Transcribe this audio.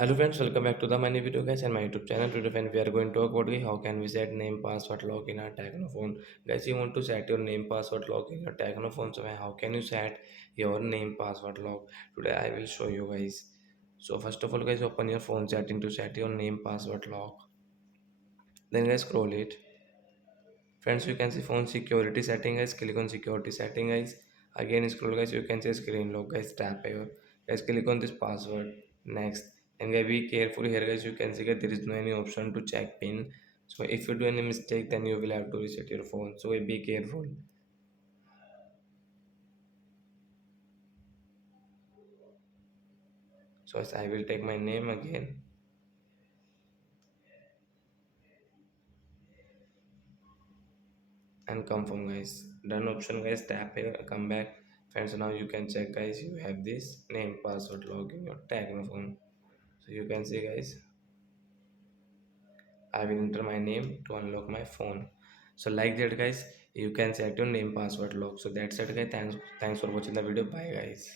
Hello friends, welcome back to the many video guys and my YouTube channel. Today friend, we are going to talk about how can we set name password lock in our Tecno phone. Guys, you want to set your name password lock in your Tecno phone. So how can you set your name password lock? Today I will show you guys. So first of all guys, open your phone setting to set your name password lock. Then guys scroll it. Friends, you can see phone security setting guys. Click on security setting guys. Again scroll guys, you can see screen lock guys. Tap here. Guys, click on this password. Next. And guys, be careful here guys. You can see that there is no any option to check pin. So if you do any mistake, then you will have to reset your phone. So be careful. So as I will take my name again and confirm guys. Done option guys. Tap here. Come back. Friends, now you can check guys. You have this name password log in your Tecno phone. So you can see guys. I will enter my name to unlock my phone. So like that guys, you can set your name password lock. So that's it guys. Thanks for watching the video. Bye guys.